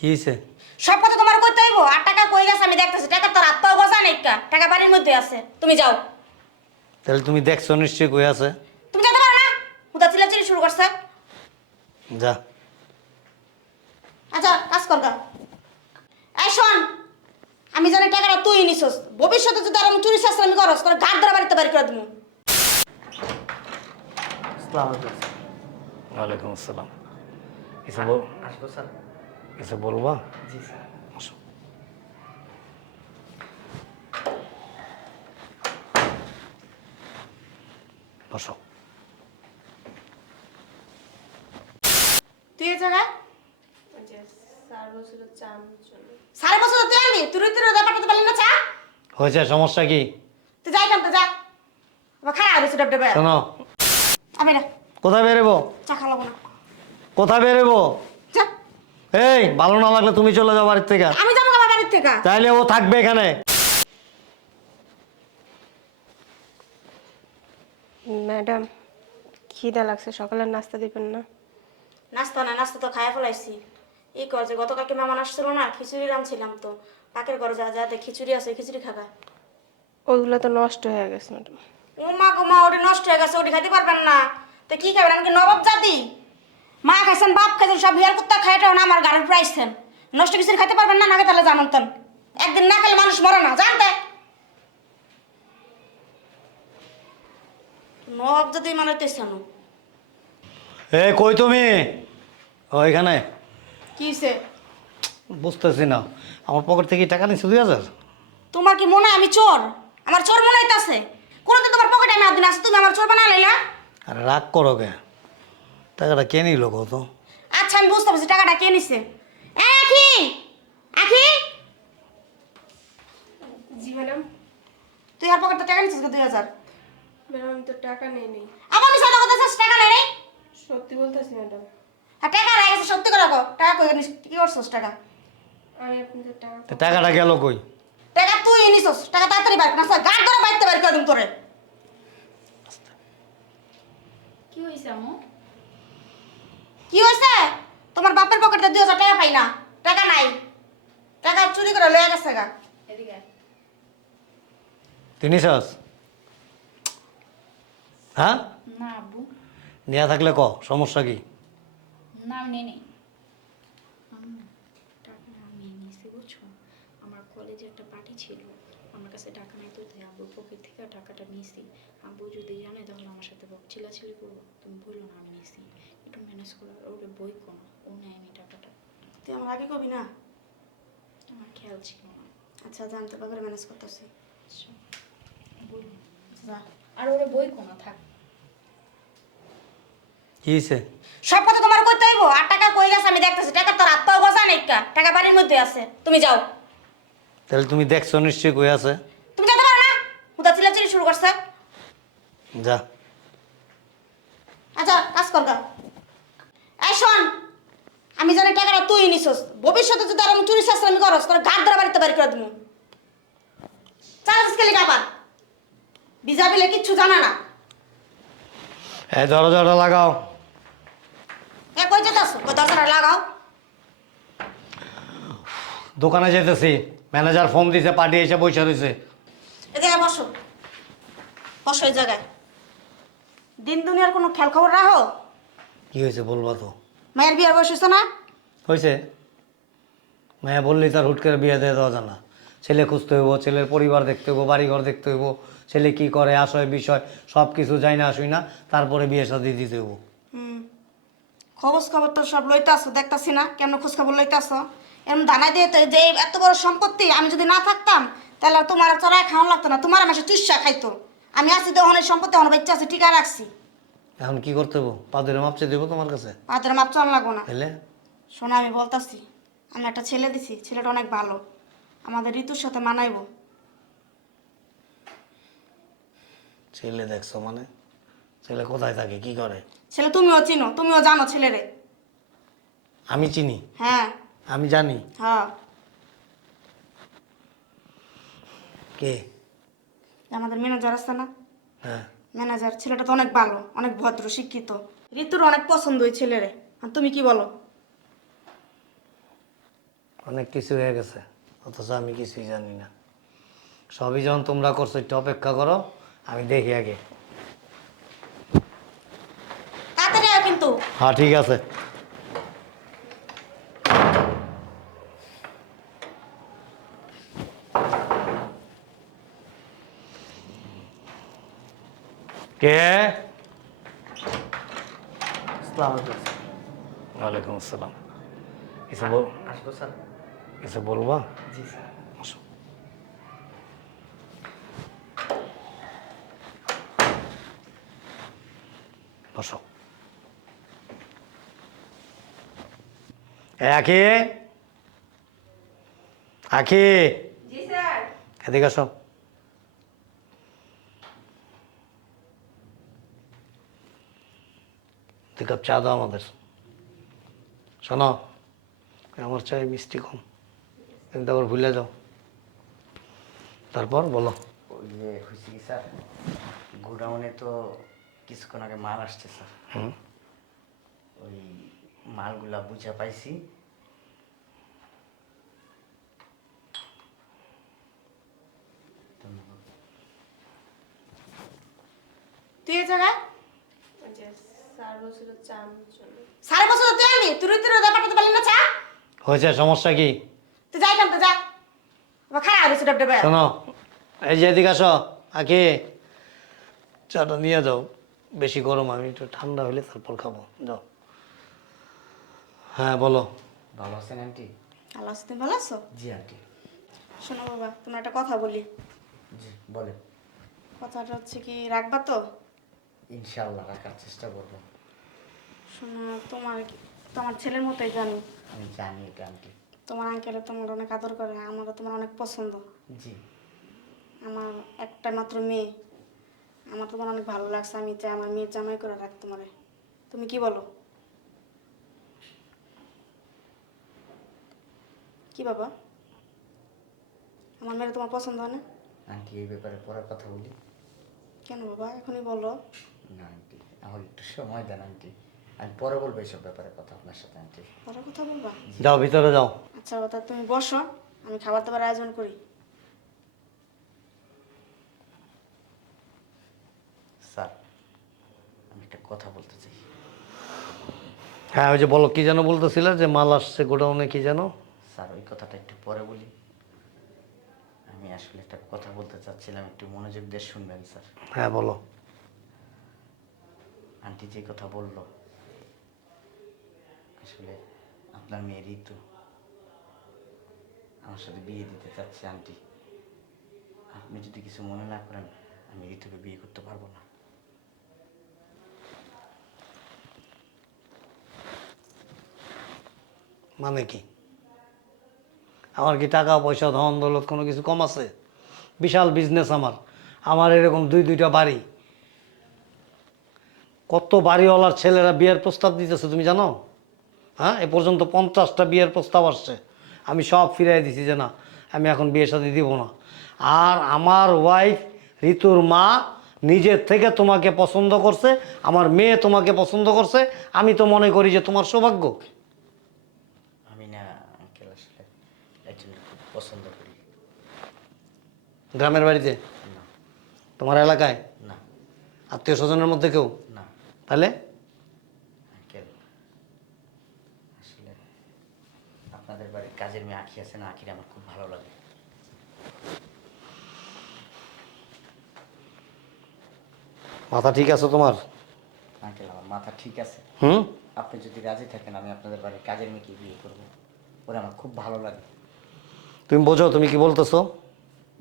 কি হয়েছে সব কথা তোমার করতে হইব? আর টাকা কই গেছে আমি দেখতেছি। টাকা তোর আত্মাও গজা নাইকা টাকা বাড়ির মধ্যে আছে। তুমি যাও। তাহলে তুমি দেখছ নিশ্চয়ই কই আছে। তুমি যেতে পারো না? হুদা চিল্লাচিল্লি শুরু করছে। যা। আচ্ছা কাজ কর গা। এই শোন আমি জানি টাকাটা তুই নিছস। ভবিষ্যতে যদি আর আমি চুরি আমি করস তোর ঘাট ধরে বাড়িতে বাড়ি করে দেবো ওয়ালাইকুম আসসালাম। কিছু আসব স্যার। কিছু বলবা জি স্যার। আসো। বসো। তুই এই জায়গায়? চার বছরের সাড়ে বছর তুই আনবি তুই তুই ব্যাপারটা তো পারলি না চা? হয়েছে সমস্যা কি? তুই যাই কেন তো যা। আবার খারাপ হয়েছে ডাব ডাবে। শোনো। আমি না কোথায় বেরোবো? চা খালাবো না। কোথায় বেরোবো? এই ভালো না লাগলে তুমি চলে যাও বাড়ির থেকে। আমি যাব আমার বাড়ির থেকে। তাইলে ও থাকবে এখানে। ম্যাডাম খিদা লাগছে সকালের নাস্তা দিবেন না। নাস্তা না নাস্তা তো খাইয়া ফেলাইছি। এই কর যে গতকালকে মেহমান আসছিল না খিচুড়ি রাঁধছিলাম তো। পাকের ঘরে যা যাতে খিচুড়ি আছে খিচুড়ি খাবা। ওইগুলো তো নষ্ট হয়ে গেছে ম্যাডাম। ও মা গো মা ওটি নষ্ট হয়ে গেছে ওটি খাইতে পারবেন না। তো কি খাবেন? আমি কি নবাব জাতি? মা খাইছেন বাপ খাইছেন সব হিয়ার কুত্তা খাইটাও না আমার গাড়ির প্রাইসছেন নষ্ট কিছু খাইতে পারবেন না নাকি তাহলে জানতেন। একদিন না খেলে মানুষ মরে না জানতে নবাব জাতি মানে এ কই তুমি? ও এখানে। কি বুঝতেছি না। আমার পকেট থেকে টাকা নিচ্ছে দুই হাজার। তোমার কি মনে হয় আমি চোর? আমার চোর মনে হইতাছে। কোনোদিন তোমার পকেটে আমি একদিন আসি তুমি আমার চোর বানালে না আরে রাগ করো কে? টাকাটা কে নিল কত আচ্ছা আমি বুঝতে পারছি টাকাটা কে নিছে? এ, আখি! আখি! জি ম্যাডাম। তুই আর পকেটে টাকা নিছিস দুই হাজার? ম্যাডাম আমি তো টাকা নেই নেই। আমার মিশা কথা চাস টাকা নেই রে সত্যি বলতেছি ম্যাডাম। আর টাকা রাখ গেছে সত্যি করে রাখো টাকা কই নিস কি করছস টাকা? আমি আপনাদের টাকা টাকাটা গেল কই? টাকা তুই নিছস টাকা তাড়াতাড়ি বাইর না গাড় ধরে বাইতে বাইর করে দিম তোরে। কি হয়েছে আম্মু? কি হয়েছে তোমার বাপের পকেটে দুই হাজার টাকা পাই না। টাকা নাই। টাকা চুরি করে লয়ে গেছে গা। তিনি চাস হ্যাঁ? না আব্বু। নেওয়া থাকলে ক সমস্যা কি? না নেই। নেই টাকা আমি নিয়েছি বুঝছ? আমার কলেজে একটা পার্টি ছিল। আমার কাছে টাকা নাই তো তাই আব্বুর পকেট থেকে টাকাটা নিয়েছি। আব্বু যদি জানে তাহলে আমার সাথে বক চিলাচিলি করব তুমি বলল না আমি নিয়েছি। একটু ম্যানেজ করো। আর বই কোনো? ও নেয় আমি টাকাটা। তুই আমার আগে কবি না? আমার খেয়াল ছিল না। আচ্ছা জানতে ব্যাপারে ম্যানেজ করতেছি। আচ্ছা বলুন যা। আর ওরা বই কোনো? থাক। কি সব কথা তোমার করতে হইব। আর টাকা কই গেছে আমি দেখতেছি। টাকা তোর আত্মাও গজা নাইকা টাকা বাড়ির মধ্যে আছে। তুমি যাও। তাহলে তুমি দেখছ নিশ্চয়ই কই আছে। তুমি যেতে পারো না? হুদা চিল্লাচিল্লি শুরু করছে। যা। আচ্ছা কাজ কর গা। এই শোন আমি জানি টাকাটা তুই নিছস। ভবিষ্যতে যদি আর আমি চুরি চেষ্টা আমি করস তোর ঘাট ধরে বাড়িতে বাড়ি করে দেবো চার্জ খেলি কাবার বিজা বিলে কিচ্ছু জানা না। এই দরজাটা লাগাও। এ কই কই দরজাটা লাগাও। দোকানে যেতেছি। ম্যানেজার ফোন দিছে পার্টি এসে বসে রয়েছে। এ জায়গায় বসো। বসো এই জায়গায়। দিন দুনিয়ার কোনো খেয়াল খবর রাখো? কি হয়েছে বলবা তো? মায়ের বিয়ার বয়স হয়েছে না? হয়েছে। মায়া বললি তার হুট করে বিয়ে দিয়ে দেওয়া যায় না। ছেলে খুঁজতে হইব ছেলের পরিবার দেখতে হইব বাড়িঘর দেখতে হইব ছেলে কি করে আশয় বিষয় সব কিছু যাই না আসুই না তারপরে বিয়ে শাদি দিতে হইব। হুম। খবর খবর তো সব লইতে আসো দেখতাছি না কেন খোঁজ খবর লইতে আসো এরকম দানা দিয়ে তো যে এত বড় সম্পত্তি আমি যদি না থাকতাম তাহলে তোমার চড়াই খাওয়ানো লাগতো না। তোমার আমার চুষা খাইতো। আমি আছি তো অনেক সম্পত্তি অনেক বাচ্চা আছে টিকা রাখছি। এখন কি করতে হইব? পাদের মাপচে দেবো তোমার কাছে? হাতের মাপ চান লাগবো না। তাহলে শোনা আমি বলতাছি আমি একটা ছেলে দিছি ছেলেটা অনেক ভালো। আমাদের ঋতুর সাথে মানাইবো। ছেলে দেখছ মানে? ছেলে কোথায় থাকে কি করে? ছেলে তুমিও চিনো তুমিও জানো ছেলেরে। আমি চিনি? হ্যাঁ। আমি জানি। হ্যাঁ। কে? আমাদের ম্যানেজার আছে না? হ্যাঁ। ম্যানেজার ছেলেটা তো অনেক ভালো অনেক ভদ্র শিক্ষিত। ঋতুর অনেক পছন্দ ওই ছেলেরে। আর তুমি কি বলো? অনেক কিছু হয়ে গেছে অথচ আমি কিছুই জানি না। সবই যখন তোমরা করছ একটু অপেক্ষা করো আমি দেখি আগে। তাড়াতাড়ি আয় কিন্তু। হ্যাঁ ঠিক আছে। কে? ওয়ালাইকুম আসসালাম। কিছু বল কিছু বলবা? জি স্যার। আসো। বসো। আখি? আখি? এদিকে আসো। কাপ চা দাও আমাদের। শোনো আমার চাই মিষ্টি কম। কিন্তু আবার ভুলে যাও। তারপর বলো। ওই যে হয়েছে কি স্যার? গোডাউনে তো কিছুক্ষণ আগে মাল আসছে স্যার। ওই মালগুলা বুঝা পাইছি। তুই এই জায়গায়? স্যার বলছিল চা আনার জন্য সাড়ে বছর তুই আনবি তুই তুই পাঠাতে পারলি না চা? হয়েছে সমস্যা কি? তুই যাই কেন যা। আবার খারাপ হয়েছে ডাব ডাবে শোনো এই যে এদিকে আসো আখি। চাটা নিয়ে যাও বেশি গরম আমি একটু ঠান্ডা হলে তারপর খাব। যাও। হ্যাঁ বলো। ভালো আছেন আন্টি? আল্লাহ তুমি ভালো আছো? জি আন্টি। শোনো বাবা তোমার একটা কথা বলি। জি বলেন। কথাটা হচ্ছে কি রাখবা তো? ইনশাল্লাহ রাখার চেষ্টা করব। শোনো তোমার তোমার ছেলের মতোই জানি। আমি জানি এটা আন্টি। তোমার আঙ্কেলে তোমার অনেক আদর করে আমারও তোমার অনেক পছন্দ। জি। আমার একটা মাত্র মেয়ে। আমার তোমার অনেক ভালো লাগছে আমি চাই আমার মেয়ের জামাই করে রাখ তোমারে। তুমি কি বলো? কি বাবা? আমার মেয়ে তোমার পছন্দ হয় না? আন্টি এই ব্যাপারে পরে কথা বলি। কেন বাবা? এখনই বলো। না আন্টি আমার একটু সময় দেন আন্টি। আমি পরে বলব এইসব ব্যাপারে কথা আপনার সাথে আন্টি। পরে কথা বলবা? যাও ভিতরে যাও। আচ্ছা তা তুমি বসো আমি খাবার দাবার আয়োজন করি। স্যার আমি একটা কথা বলতে চাই। হ্যাঁ ওই যে বলো কি যেন বলতেছিলে যে মাল আসছে গোডাউনে কি যেন? স্যার ওই কথাটা একটু পরে বলি। আমি আসলে একটা কথা বলতে চাচ্ছিলাম একটু মনোযোগ দিয়ে শুনবেন স্যার। হ্যাঁ বলো। আন্টি যে কথা বলল আসলে আপনার মেয়ে ঋতু আমার সাথে বিয়ে দিতে চাচ্ছে আন্টি। আপনি যদি কিছু মনে না করেন, আমি ঋতুকে বিয়ে করতে পারব না। মানে কি? আমার কি টাকা, পয়সা, ধন, দৌলত কোনো কিছু কম আছে? বিশাল বিজনেস আমার। আমার এরকম দুই, দুইটা বাড়ি। কত বাড়িওয়ালার ছেলেরা বিয়ের প্রস্তাব দিতেছে তুমি জানো? হ্যাঁ এ পর্যন্ত পঞ্চাশটা বিয়ের প্রস্তাব আসছে। আমি সব ফিরাই দিছি যে না আমি এখন বিয়ে সাথে দিব না। আর আমার ওয়াইফ ঋতুর মা নিজের থেকে তোমাকে পছন্দ করছে আমার মেয়ে তোমাকে পছন্দ করছে আমি তো মনে করি যে তোমার সৌভাগ্য। আমি না আঙ্কেল আসলে একজনকে খুব পছন্দ করি। গ্রামের বাড়িতে? না। তোমার এলাকায়? না। আত্মীয় স্বজনের মধ্যে কেউ? না। তাহলে আঙ্কেল আসলে আপনাদের বাড়ির কাজের মেয়ে আঁকি আছে না আঁকিটা আমার খুব ভালো লাগে। মাথা ঠিক আছে তোমার? আঙ্কেল আমার মাথা ঠিক আছে। হুম? আপনি যদি রাজি থাকেন আমি আপনাদের বাড়ির কাজের মেয়েকে বিয়ে করব। ওরা আমার খুব ভালো লাগে। তুমি বোঝো তুমি কি বলতেছো?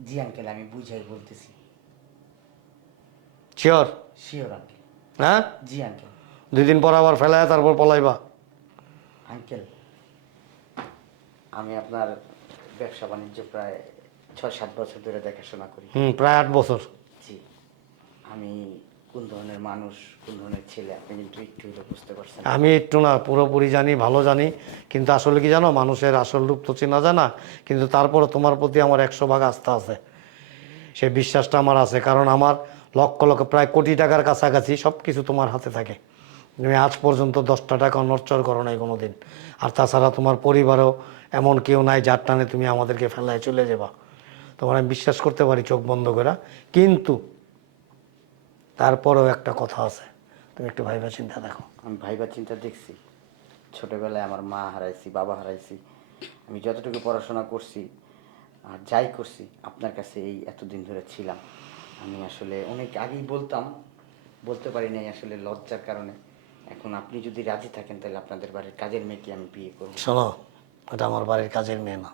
জি আঙ্কেল আমি বুঝাই বলতেছি। Sure sure uncle. হ্যাঁ? জি আঙ্কেল। দুই দিন পর আবার ফেলায় তারপর পলাইবা। আঙ্কেল আমি আপনার ব্যবসা বাণিজ্য প্রায় ছয় সাত বছর ধরে দেখাশোনা করি। হুম প্রায় আট বছর। জি। আমি কোন ধরনের মানুষ কোন ধরনের ছেলে আপনি কিন্তু একটু বুঝতে পারছেন। আমি একটু না পুরোপুরি জানি ভালো জানি। কিন্তু আসলে কি জানো মানুষের আসল রূপ তো চেনা যায় না। কিন্তু তারপরে তোমার প্রতি আমার একশো ভাগ আস্থা আছে। সে বিশ্বাসটা আমার আছে। কারণ আমার লক্ষ লক্ষ প্রায় কোটি টাকার কাছাকাছি সব কিছু তোমার হাতে থাকে। তুমি আজ পর্যন্ত দশটা টাকা নড়চড় করো নাই কোনো দিন আর তাছাড়া তোমার পরিবারও এমন কেউ নাই যার টানে তুমি আমাদেরকে ফেলায় চলে যাবা। তোমার আমি বিশ্বাস করতে পারি চোখ বন্ধ করে। কিন্তু তারপরেও একটা কথা আছে। তুমি একটু ভাইবা চিন্তা দেখো। আমি ভাইবা চিন্তা দেখছি। ছোটবেলায় আমার মা হারাইছি বাবা হারাইছি। আমি যতটুকু পড়াশোনা করছি আর যাই করছি আপনার কাছে এই এতদিন ধরে ছিলাম। আমি আসলে অনেক আগেই বলতাম বলতে পারি নাই আসলে লজ্জার কারণে। এখন আপনি যদি রাজি থাকেন তাহলে আপনাদের বাড়ির কাজের মেয়েকে আমি বিয়ে করব। শোনো এটা আমার বাড়ির কাজের মেয়ে না।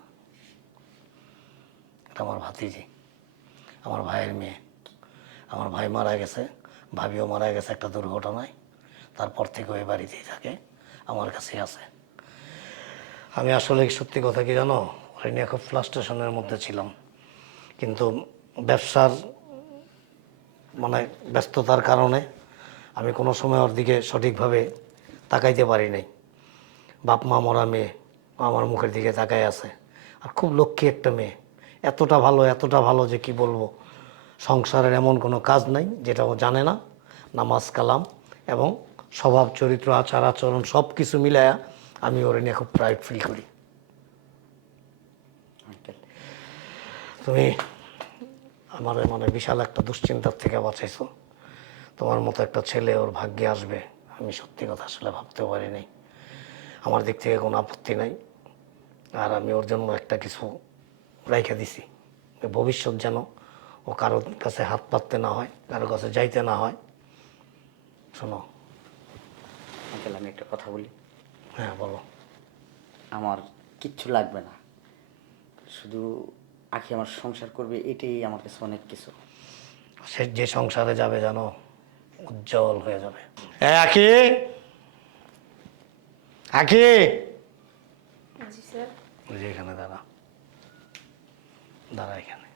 এটা আমার ভাতিজি, আমার ভাইয়ের মেয়ে। আমার ভাই মারা গেছে, ভাবিও মারা গেছে একটা দুর্ঘটনায়। তারপর থেকে ওই বাড়িতেই থাকে, আমার কাছেই আছে। আমি আসলে সত্যি কথা কি জানো ওই নিয়ে খুব ফ্লাস্ট্রেশনের মধ্যে ছিলাম। কিন্তু ব্যবসার মানে ব্যস্ততার কারণে আমি কোনো সময় ওর দিকে সঠিকভাবে তাকাইতে পারি নাই। বাপ মা মরা মেয়ে আমার মুখের দিকে তাকায় আছে। আর খুব লক্ষ্মী একটা মেয়ে। এতটা ভালো এতটা ভালো যে কি বলব? সংসারের এমন কোনো কাজ নাই, যেটা ও জানে না। নামাজ, কালাম এবং স্বভাব, চরিত্র, আচার, আচরণ সব কিছু মিলায়া আমি ওর নিয়ে খুব প্রাইড ফিল করি। তুমি আমার মানে বিশাল একটা দুশ্চিন্তার থেকে বাঁচাইছো। তোমার মতো একটা ছেলে ওর ভাগ্যে আসবে, আমি সত্যি কথা আসলে ভাবতেও পারিনি। আমার দিক থেকে কোনো আপত্তি নাই। আর আমি ওর জন্য একটা কিছু রেখে দিছি যে ভবিষ্যৎ যেন ও কারোর কাছে হাত পাততে না হয় কারোর কাছে যাইতে না হয়। শোনো। আঙ্কেল আমি একটা কথা বলি। হ্যাঁ বলো। আমার কিচ্ছু লাগবে না। শুধু আখি আমার সংসার করবে এটাই আমার কাছে অনেক কিছু। সে যে সংসারে যাবে যেন উজ্জ্বল হয়ে যাবে। এ আখি! আখি জি স্যার। ওই যে এখানে দাঁড়া। দাঁড়া এখানে।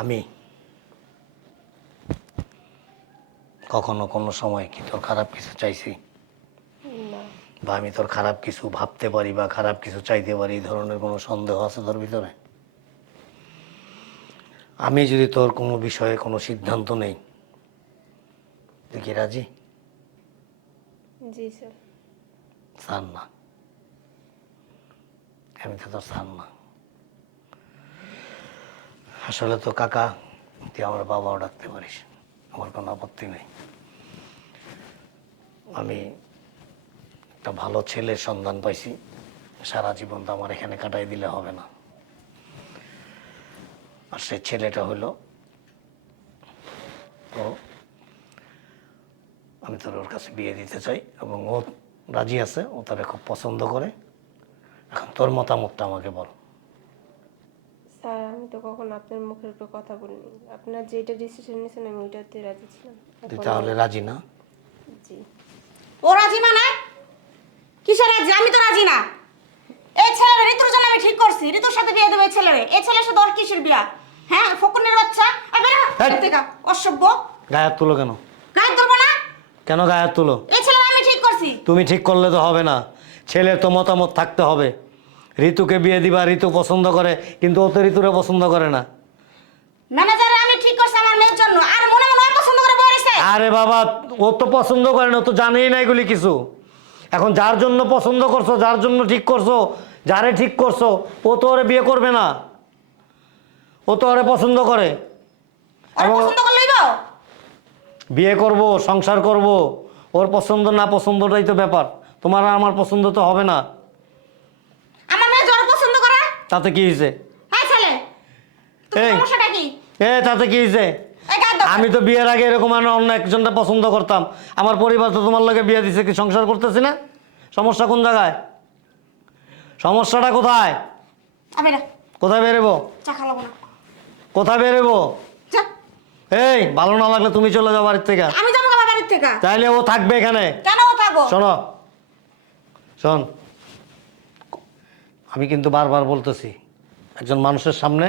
আমি কখনো কোনো সময় কি তোর খারাপ কিছু চাইছি? বা আমি তোর খারাপ কিছু ভাবতে পারি বা খারাপ কিছু চাইতে পারি এই ধরনের কোনো সন্দেহ আছে তোর ভিতরে? আমি যদি তোর কোনো বিষয়ে কোনো সিদ্ধান্ত নেই তুই কি রাজি? জি স্যার। না আমি তো তোর সার না আসলে তো কাকা তুই আমার বাবাও ডাকতে পারিস। আমার কোনো আপত্তি নেই। আমি একটা ভালো ছেলের সন্ধান পাইছি। সারা জীবন তো আমার এখানে কাটাই দিলে হবে না। আর সে ছেলেটা হলো ও আমি তোর ওর কাছে বিয়ে দিতে চাই এবং ও রাজি আছে ও তাকে খুব পছন্দ করে। এখন তোর মতামতটা আমাকে বল। স্যার আমি তো কখন আপনার মুখের উপর কথা বলিনি। আপনার যেটা ডিসিশন নিয়েছেন আমি ওইটাতে রাজি ছিলাম। তুই তাহলে রাজি না? জি। ও রাজি মানে? কিসের রাজি? আমি তো রাজি না। এই ছেলের ঋতুর জন্য আমি ঠিক করছি। ঋতুর সাথে বিয়ে দেবো এই ছেলেরে। এই ছেলের সাথে ওর কিসের বিয়া? হ্যাঁ ফকুনের বাচ্চা? বেরো। থেকে অসভ্য। গায়ে তুলো কেন? গায়ে তুলবো না? কেন গায়ে তুলো? এই আমি ঠিক করছি। তুমি ঠিক করলে তো হবে না। ছেলের তো মতামত থাকতে হবে। ঋতুকে বিয়ে দিবা ঋতু পছন্দ করে কিন্তু ও তো ঋতুরে পছন্দ করে না। ম্যানেজারে আমি ঠিক করছি আমার মেয়ের জন্য। আর মনে মনে পছন্দ করে বলেছে। আরে বাবা ও তো পছন্দ করে না ও তো জানেই না এগুলি কিছু। এখন যার জন্য পছন্দ করছ যার জন্য ঠিক করছ যারে ঠিক করছ ও তো ওরে বিয়ে করবে না। ও তো ওরে পছন্দ করে। আর এবং পছন্দ করলেই গো বিয়ে করব সংসার করব ওর পছন্দ না পছন্দটাই তো ব্যাপার। তোমার আর আমার পছন্দ তো হবে না। আমার মেয়ে জ্বর পছন্দ করে? তাতে কি হয়েছে? হ্যাঁ ছেলে এই। সমস্যাটা কি? এ তাতে কি হয়েছে। আমি তো বিয়ের আগে এরকম আর অন্য একজনটা পছন্দ করতাম। আমার পরিবার তো তোমার লাগে বিয়ে দিছে কি সংসার করতেছি না? সমস্যা কোন জায়গায়? সমস্যাটা কোথায়? কোথায় বেরোবো? চা খালাবো না। কোথায় বেরোবো? এই ভালো না লাগলে তুমি চলে যাও বাড়ির থেকে। আমি যাব আমার বাড়ির থেকে? তাইলে ও থাকবে এখানে। কেন ও থাকব? শোনো। শোন আমি কিন্তু বারবার বলতেছি একজন মানুষের সামনে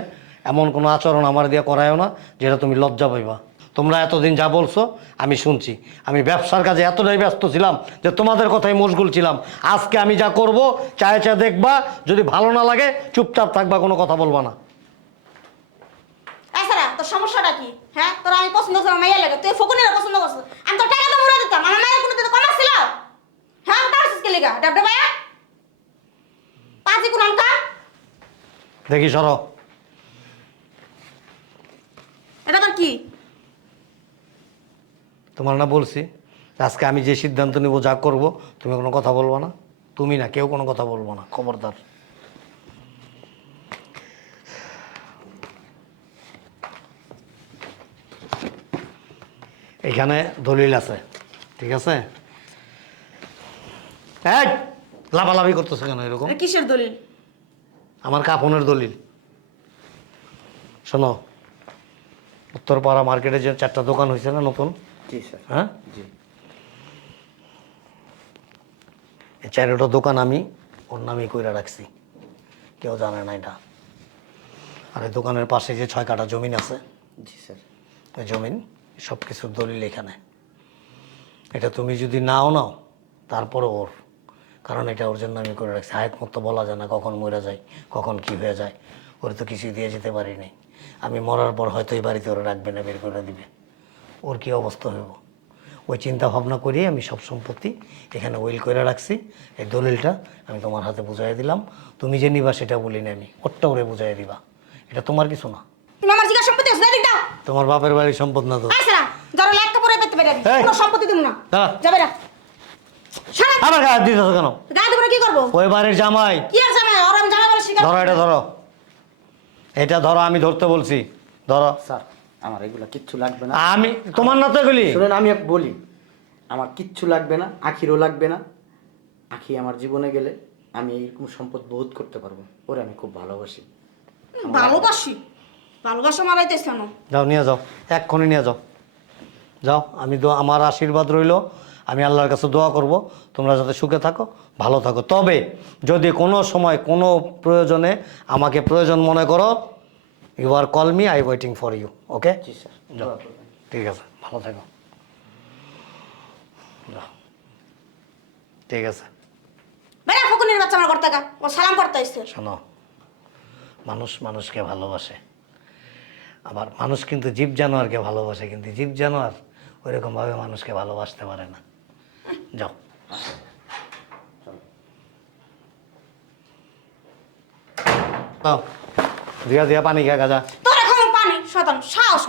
এমন কোনো আচরণ আমার দিয়ে করায়ও না যেটা তুমি লজ্জা পাইবা। তোমরা এতদিন যা বলছো আমি শুনছি। আমি ব্যবসার কাজে এতটাই ব্যস্ত ছিলাম যে তোমাদের কথাই মশগুল ছিলাম। আজকে আমি যা করব চায় চায়ে দেখবা যদি ভালো না লাগে চুপচাপ থাকবা কোনো কথা বলবা না। তোর সমস্যাটা কি? হ্যাঁ? তোর আমি পছন্দ করছিলাম মাইয়া লাগে। তুই ফকুনের পছন্দ করছিস। আমি তো টাকা তো মুড়ে দিতাম। আমার মায়ের কোনো দিতে ছিল হ্যাঁ পারছিস কে লিগা? ডাবডা কোন অঙ্কা দেখি সরো। এটা তোর কি? তোমার না বলছি আজকে আমি যে সিদ্ধান্ত নিব যা করব তুমি কোনো কথা বলব না। তুমি না কেউ কোনো কথা বলব না। খবরদার। এখানে দলিল আছে ঠিক আছে? এই লাফালাফি করতেছে কেন এরকম? কিসের দলিল? আমার কাপনের দলিল। শোনো উত্তরপাড়া মার্কেটে যে চারটা দোকান হয়েছে না নতুন? জি স্যার। হ্যাঁ? জি। এই চারোটা দোকান আমি ওর নামেই কইরা রাখছি। কেউ জানে না এটা। আর এই দোকানের পাশে যে ছয় কাটা জমিন আছে জি স্যার। ওই জমিন সব কিছুর দলিল এখানে। এটা তুমি যদি নাও নাও, তারপরে ওর। কারণ এটা ওর জন্য আমি করে রাখছি। হায়াত মতো বলা যায় না কখন মরে যায়, কখন কি হয়ে যায়। ওর তো কিছুই দিয়ে যেতে পারিনি। আমি মরার পর হয়তো এই বাড়িতে ওরা রাখবে না, বের করে দিবে। ওর কি অবস্থা হইব? ওই চিন্তা ভাবনা করিয়ে আমি সব সম্পত্তি এখানে উইল করে রাখছি। এই দলিলটা আমি তোমার হাতে বুঝাই দিলাম। তুমি যে নিবা সেটা বলিনি আমি। ওরটা ওরে বুঝাই দিবা। এটা তোমার কিছু না তুমি আমার জিজ্ঞাসা সম্পত্তি আছে দিক দাও তোমার বাপের বাড়ির সম্পদ না তো। যারা লেখা পড়ে পেতে পারে এই! কোনো সম্পত্তি দিব না। দাঁড়া। যাবে না। শোনা আমার গায়ে হাত দিতেছো কেন? গায়ে দেবো কি করব? ওই বাড়ির জামাই। কি আর আমি জানা বলে শিকার ধরো এটা ধরো। এটা ধরো আমি ধরতে বলছি। ধরো। স্যার আমার এগুলো কিচ্ছু লাগবে না। আমি তোমার না তো এগুলি। শুনেন আমি এক বলি। আমার কিচ্ছু লাগবে না আখিরও লাগবে না। আখি আমার জীবনে গেলে আমি এইরকম সম্পদ বোধ করতে পারব। ওরে আমি খুব ভালোবাসি। ভালোবাসি? ভালোবাসা মারাইতেছ কেন যাও নিয়ে যাও। এক্ষুনি নিয়ে যাও। যাও আমি দোয়া আমার আশীর্বাদ রইল। আমি আল্লাহর কাছে দোয়া করব। তোমরা যাতে সুখে থাকো ভালো থাকো। তবে যদি কোনো সময় কোনো প্রয়োজনে আমাকে প্রয়োজন মনে করো you are call me I waiting for you okay G sir. যাও। ঠিক আছে ভালো থাকো। যাও। ঠিক আছে। বেড়া ফকুনির বাচ্চা আমার করতে ও সালাম করতে এসছে শোনো মানুষ মানুষকে ভালোবাসে। আবার মানুষ কিন্তু জীব জানোয়ারকে ভালোবাসে, কিন্তু জীব জানোয়ার ওইরকমভাবে মানুষকে ভালোবাসতে পারে না। যাও। দিয়া দিয়া পানি খেয়ে গাজা। পানি শতান সাহস।